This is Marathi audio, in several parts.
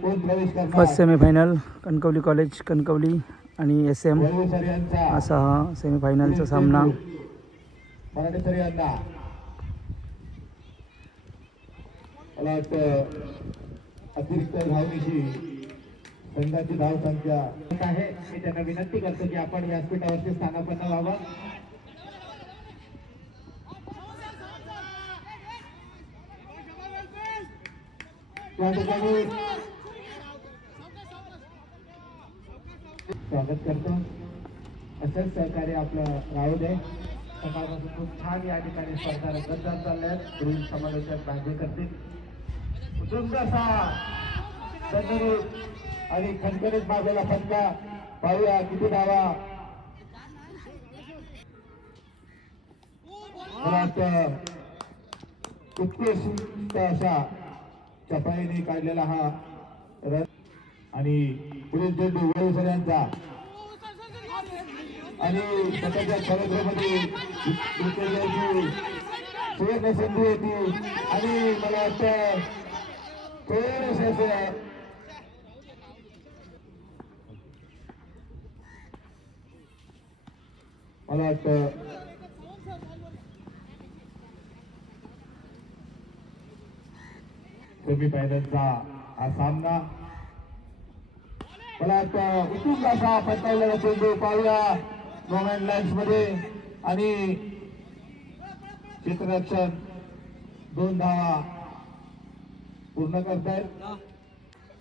First semifinal Kankavli college Kankavli आणि SM असा हा सेमीफायनलचा सामना. अतिरिक्त धावनीची संघाची धावसंख्या आहे. मी त्यांना विनंती करतो की आपण व्यासपीठावरती स्थानापन्न व्हावं. त्या ठिकाणी स्वागत करतो. असंच सहकार्य आपलं राहू दे. सकाळपासून खूप छान या ठिकाणी स्पर्धा रंगतदार चालल्या आहेत. गृह समालोचक भाग्य करतील. सुंदरसा आणि खणखणीत मारलेला फटका पाहूया किती धावा. उत्कृष्ट अशा चपाईने काढलेला हा रन आणि पुढील चेंडू वळूसर यांचा आणि स्वतःच्या कार्यक्रमामध्ये सुवर्ण संधी होती आणि मला वाटतं थोडंसं मला वाटतं सेमीफायनलचा हा सामना मला वाटतं उत्तम असा फटकावलेला चेंडू पाहूया गव्हर्नमेंट लाईन्स मध्ये आणि क्षेत्ररक्षण 2 धावा पूर्ण करतायत.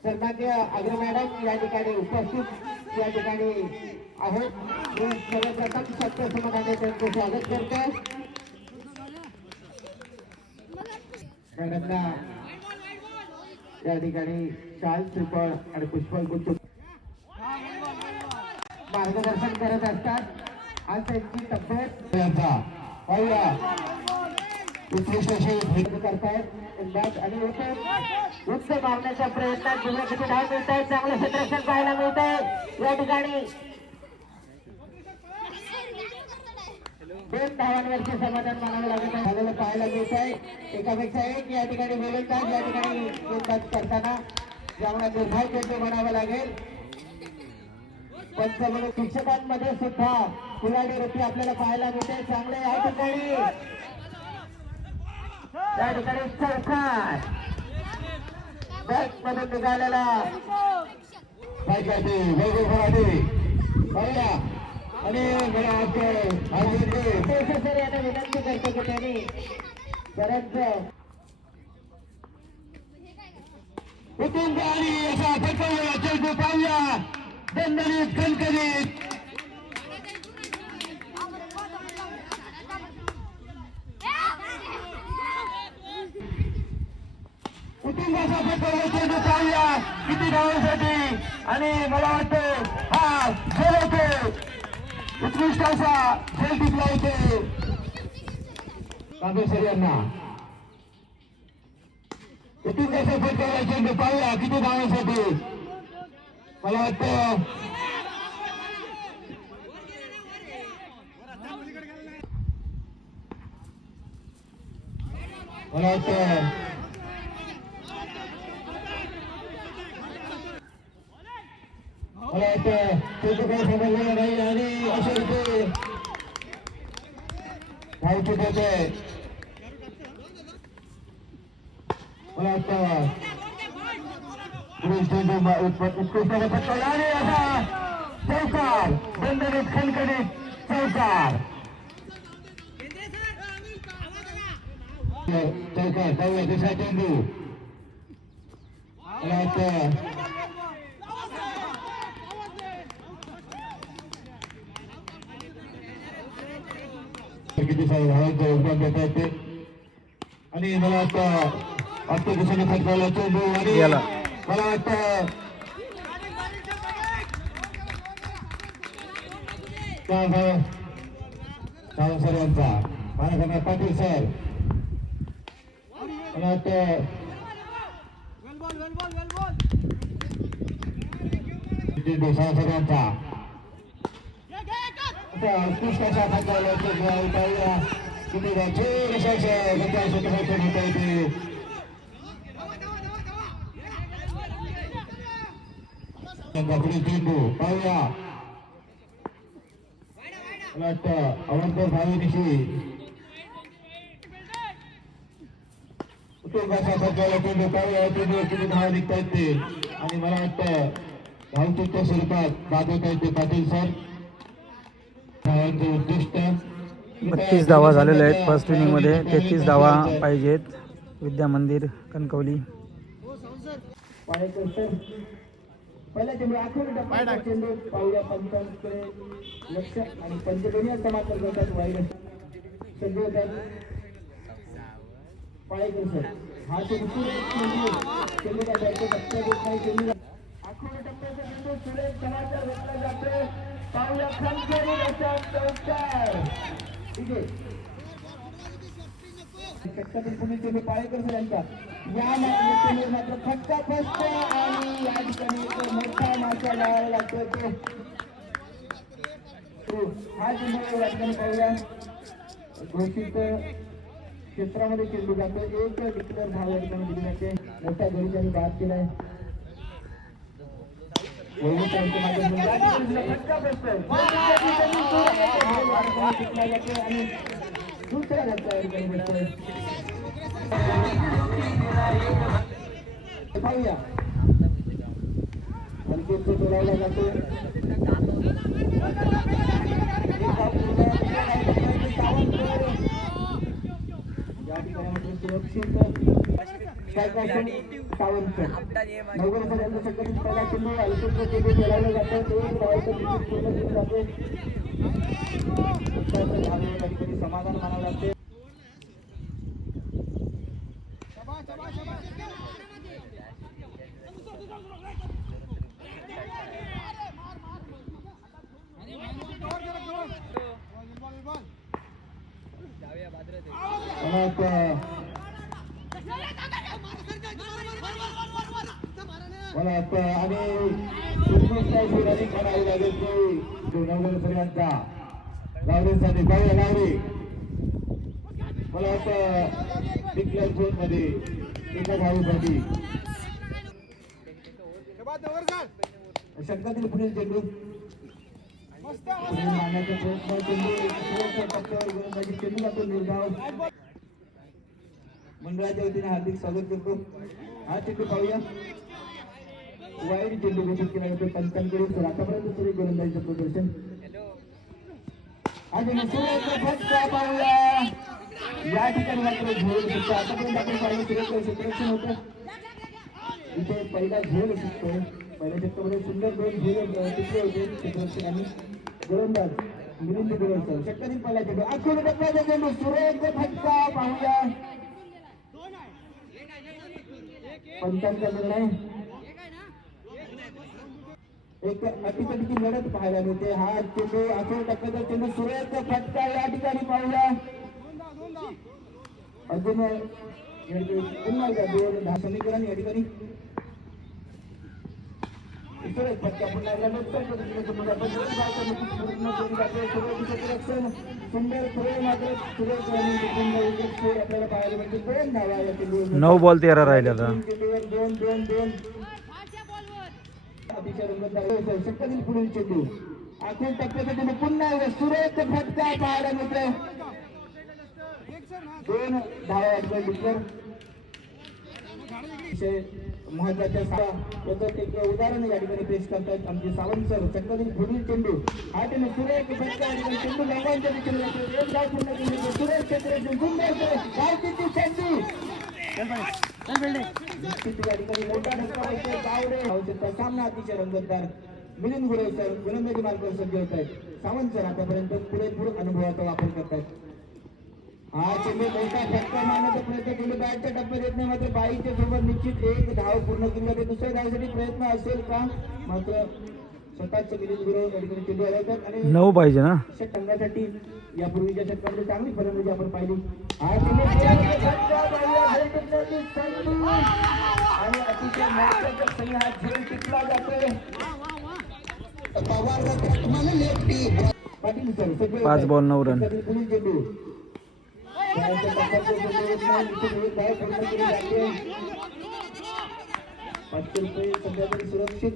सन्माननीय अग्र मॅडम या ठिकाणी उपस्थित या ठिकाणी आहेत. सर्वप्रथम सत्य त्यांचे स्वागत करतो. मॅडमना या ठिकाणी शाल श्रीफळ आणि पुष्पगुच्छ मार्गदर्शन करत असतात. आज त्यांची तब्येत पाहूया उत्कृष्ट अशी करतायत आणि उच्च मारण्याच्या प्रयत्नात जिल्हा किती धाव मिळत आहे. चांगलं क्षेत्ररक्षण पाहायला मिळत आहे. या ठिकाणी 2 धावांवरचे समाधान मानावं लागत आहे. झालेलं पाहायला मिळत आहे. एकापेक्षा एक या ठिकाणी गोलंदाज या ठिकाणी गोलंदाज करताना ज्यामुळे दुर्भाग्य म्हणावं लागेल. पंचमन शिक्षकांमध्ये सुद्धा खिलाडी वृत्ती आपल्याला पाहायला मिळते. चांगले या ठिकाणी त्या ठिकाणी चौकार बॅट मधून निघालेला आणि सर यांना विनंती करतो की त्यांनी बऱ्याच उतून असा फटकावलेला चेंडू पाहूया दणदणीत खणखणीत कुटुंबाचा फटकावलेला चेंडू पाहूया किती धावांसाठी आणि मला वाटतं हा झेल होते. उत्कृष्ट असा झेल टिपला होते कांबेसर यांना. कुटुंबाचा फटकावलेला चेंडू पाहूया किती धावांसाठी मला वाटतं चेंडू काही समजलेला नाही आणि असे इथे धाव चुकवते. मला वाटतं उत्कृष्ट फटकावला आणि असा चौकार दणदणीत खणखणीत चौकार पाहूया दुसरा चेंडू मला वाटतं किती सारे धावांचं योगदान देता येते आणि मला वाटतं आजच्या दिवसाने फटकावला चेंडू आणि मला वाटतं सावंत सर यांचा मानकरनाथ पाटील सर मला वाटतं चेंडू सावंत सर यांचा उत्कृष्ट अशा फटकावला चेंडू पाहूया किती पुढील चेंडू पाहूया. मला वाटतं अवंतर भावीनिशी उत्तुंगाचा फटकावला चेंडू पाहूया. चेंडू किती धावा निघता येते आणि मला वाटतं धावचूकच्या स्वरूपात दाखवता येते पाटील सर. धावांचे उद्दिष्ट 32 धावा झालेल्या आहेत फर्स्ट इनिंगमध्ये. 33 धावा पाहिजेत. विद्या मंदिर कणकवली. पाळेकर सर पहिला चेंडू आखून टप्पा चेंडू पाहूया. पंचांकडे लक्ष आणि पंचगणीय समांतर करतात वाईट चेंडू होतात. पाळेकर सर हा चेंडू चेंडू का जायचं टप्प्या देत नाही. चेंडू आखून टप्प्याचा चेंडू सुरेश समांतर घेतला जातो. पाहूया खंचेरी अशा चौकार. ठीक आहे शक्यतो पुणे चेंडू पाळेकर सर यांचा या चेंडू मात्र फटका फसतो आणि या ठिकाणी एक मोठा मासा लावायला लागतो. हा चेंडू या ठिकाणी पाहूया घोषित क्षेत्रामध्ये चेंडू जातो. एक डिक्लेअर धाव या ठिकाणी दिली जाते. मोठ्या गडी त्यांनी बाद केलाय. फटका बसतोय आणि दुसऱ्या घरचा या ठिकाणी बसतोय. पाहूया आणखी तो बोलावला जातो. या ठिकाणी मात्र सुरक्षित सावंत नवगर सगळ्यांचा सगळ्यांनी पहिला चेंडू हलकेचा चेंडू खेळायला जातो. एक धावाचं विकेट पूर्ण केलं जाते. या ठिकाणी समाधान मानावं लागते. मला आणि म्हणावी लागेल की नवगर सगळ्यांचा लावणीसाठी पाहूया लावणी. मला वाटतं डिक्लेअर झोन मध्ये एका धावसाठी शंकातील पुढील चेंडू मारण्याचा प्रयत्न. चेंडू जातो निर्धाव. मंडळाच्या वतीने हार्दिक स्वागत करतो. हा चेंडू पाहूया वाईट चेंडू घोषित केला जातो पंचांकडून. तर आतापर्यंत तरी गोलंदाजीचं प्रदर्शन फटका पाहूया. या ठिकाणी मात्र झोल शकतो. आतापर्यंत आपण पाहिलं क्षेत्ररक्षण होतं. इथे पहिला झोल शकतो. पहिल्या षटकामध्ये सुंदर 2 झोल टिकले होते क्षेत्ररक्षकांनी. गोलंदाज मिलिंद गुरवकर षटकातील पहिला चेंडू आखून टप्प्याचा चेंडू सुरेख फटका पाहूया. पंचांचा निर्णय. एक अटीतटीची लढत पाहायला मिळते. हा चेंडू आखून टप्प्याचा चेंडू सुरेख फटका या ठिकाणी पाहूया. अजून पुन्हा एकदा 2 समीकरण या ठिकाणी फटका पुन्हा सुंदर खेळ मात्र सुरेश आपल्याला पाहायला मिळते. 2 धावा या चेंडूवर. 9 बॉल 13 राहिले आता. 2 अतिशय रंगतदार शक्कतील पुढील चेंडू आखून टप्प्याचा चेंडू पुन्हा एकदा सुरेख फटका पाहायला मिळतोय. 2 धावा डिक्लेअर. महत्वाच्या त्याचं एक उदाहरण या ठिकाणी पेश करतात आमचे सावंत सर. चक्कतील पुढील चेंडू हा चेंडू सुरेख फटका चेंडू गावांच्या दिशेने जातो. एक धाव पूर्ण केली सुरेश क्षेत्र सुंदर धावची संधी. या ठिकाणी मोठा धक्का बसतोय. गावडे धावचेचा सामना अतिशय रंगतदार. मिलिंद गुरव सर गोलंदाजी मार्गावर सज्ज होत आहेत. सावंत सर आतापर्यंत पुरेपूर अनुभवाचा वापर करतात. हा चेंडू मोठा फटका मारण्याचा प्रयत्न केला. बॅटच्या टप्प्यात येत नाही मात्र बाईच्या सोबत निश्चित 1 धाव पूर्ण केली जाते. दुसऱ्या धावसाठी प्रयत्न असेल का मात्र स्वतःच मिलिंद गुरव या ठिकाणी चेंडू हरवतात आणि 9 पाहिजे ना. संघासाठी यापूर्वीच्या षटकामध्ये चांगली फलंदाजी आपण पाहिली. हा आणि अतिशय महत्वाचा सही हा झेल टिकला जातोय. Patil sir 5 ball 9 run. पुढील चेंडू ₹500 सध्या तरी सुरक्षित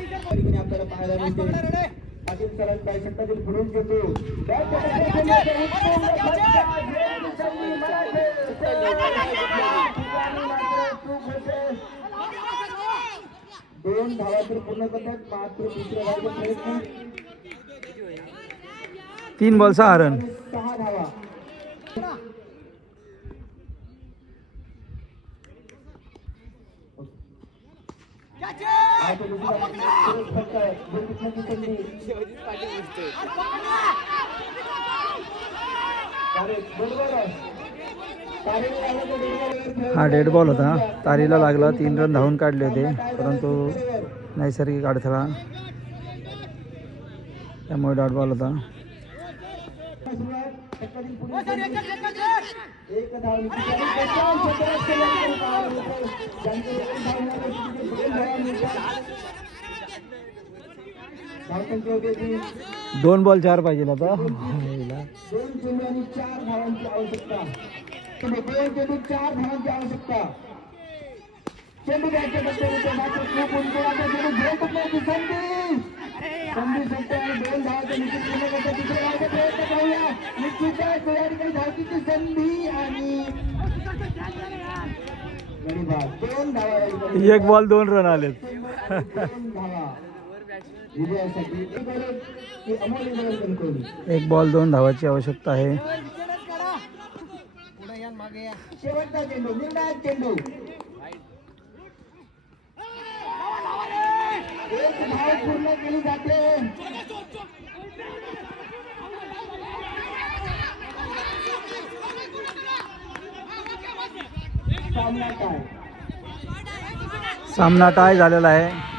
ठिकाणी आपल्याला पाहायला मिळते पाटील सरांचा षटकातील पुढून घेतो दोन धावा तर पूर्ण करतात मात्र दुसऱ्या धावेचा प्रयत्न 3 बॉल 6 रन. 6 धावा हा डेड बॉल होता. तारीला लागला. 3 रन धावून काढले होते, परंतु नैसर्गिक अडथळा त्यामुळे डॉट बॉल होता. दोन बॉल 4 पाहिजे आता. 2 चेंडू आणि 4 धावांची आवश्यकता. 2 चेंडू 4 धावांची आवश्यकता. चेंडू द्यायचे बसले मात्र खूप उंचीला चेंडू घेत नाही संधी सुटते आणि 2 धावांचे निश्चित पूर्ण करतात. तिसऱ्या धावाचा प्रयत्न पाहूया. निश्चितच या ठिकाणी धावतीची संधी आणि गडी बाद. 2 धावा. 1 बॉल 2 रन आलेत. 2 धावा विजयासाठी अमोल कणकवली. 1 बॉल 2 धावाची आवश्यकता आहे. शेवटचा चेंडू निर्णायक चेंडू. एक धाव पूर्ण केली जाते. सामना काय सामना टाय झालेला आहे.